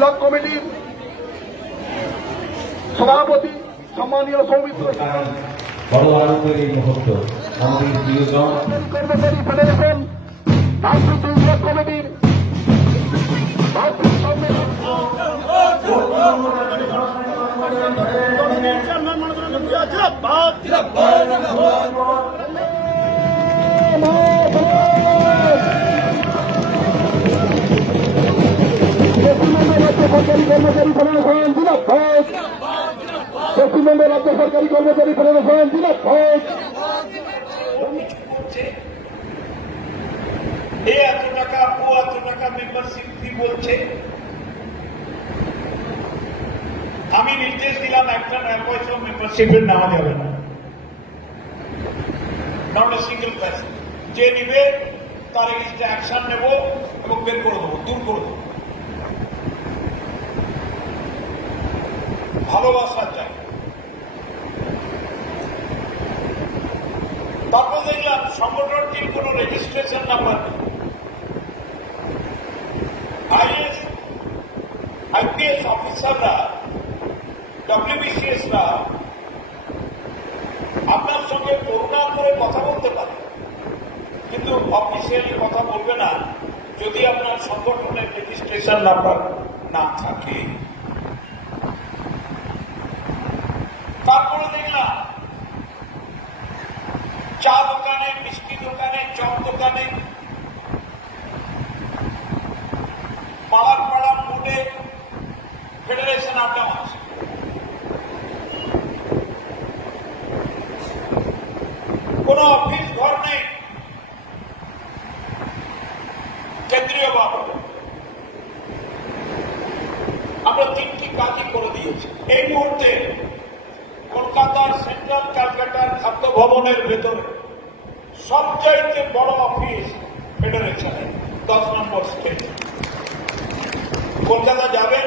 Block কমিটির সভাপতি সম্মানীয় সৌমিত্র বড় আনন্দের এই মুহূর্ত আমাদের প্রিয়জন কর্মচারী ফেডারেশন রাজনীতি ব্লক কমিটির কর্মচারী ফেডারেশন জিন্দাবাদ। পশ্চিমবঙ্গ রাজ্য সরকারি কর্মচারী ফেডারেশন জিন্দাবাদ। এত টাকা ও এত টাকা মেম্বারশিপ ফি বলছে। আমি নির্দেশ দিলাম একটা 9 পয়সা মেম্বারশিপের নেওয়া যাবে না, নট এ সিঙ্গেল পয়সা। যে নিবে তার এগেইনস্টে অ্যাকশন নেব এবং বের করে দেবো, দূর করে দেবো। ভালোবাসা চাই। তারপর দেখলাম সংগঠনটির কোন রেজিস্ট্রেশন নাম্বার নেই। আইপিএস অফিসাররা, ডব্লিউবিসিএসরা আপনার সঙ্গে করুণা করে কথা বলতে পারে, কিন্তু অফিসিয়ালি কথা বলবে না যদি আপনার সংগঠনের রেজিস্ট্রেশন নাম্বার না থাকে। তারপরে দেখলাম চা দোকানে, মিষ্টি দোকানে, চপ দোকানে, পাড়ার পাড়ার মোড়ে ফেডারেশন আড্ডা মারছে। কোন অফিস ঘর নেই কেন্দ্রীয় বাবু। আমরা 3টি কাজই করে দিয়েছি। এই মুহূর্তে কলকাতার সেন্ট্রাল ক্যালকাটার খাদ্য ভবনের ভেতরে সবচাইতে বড় অফিস ফেডারেশনের 10 নম্বর স্টেট। কলকাতা যাবেন,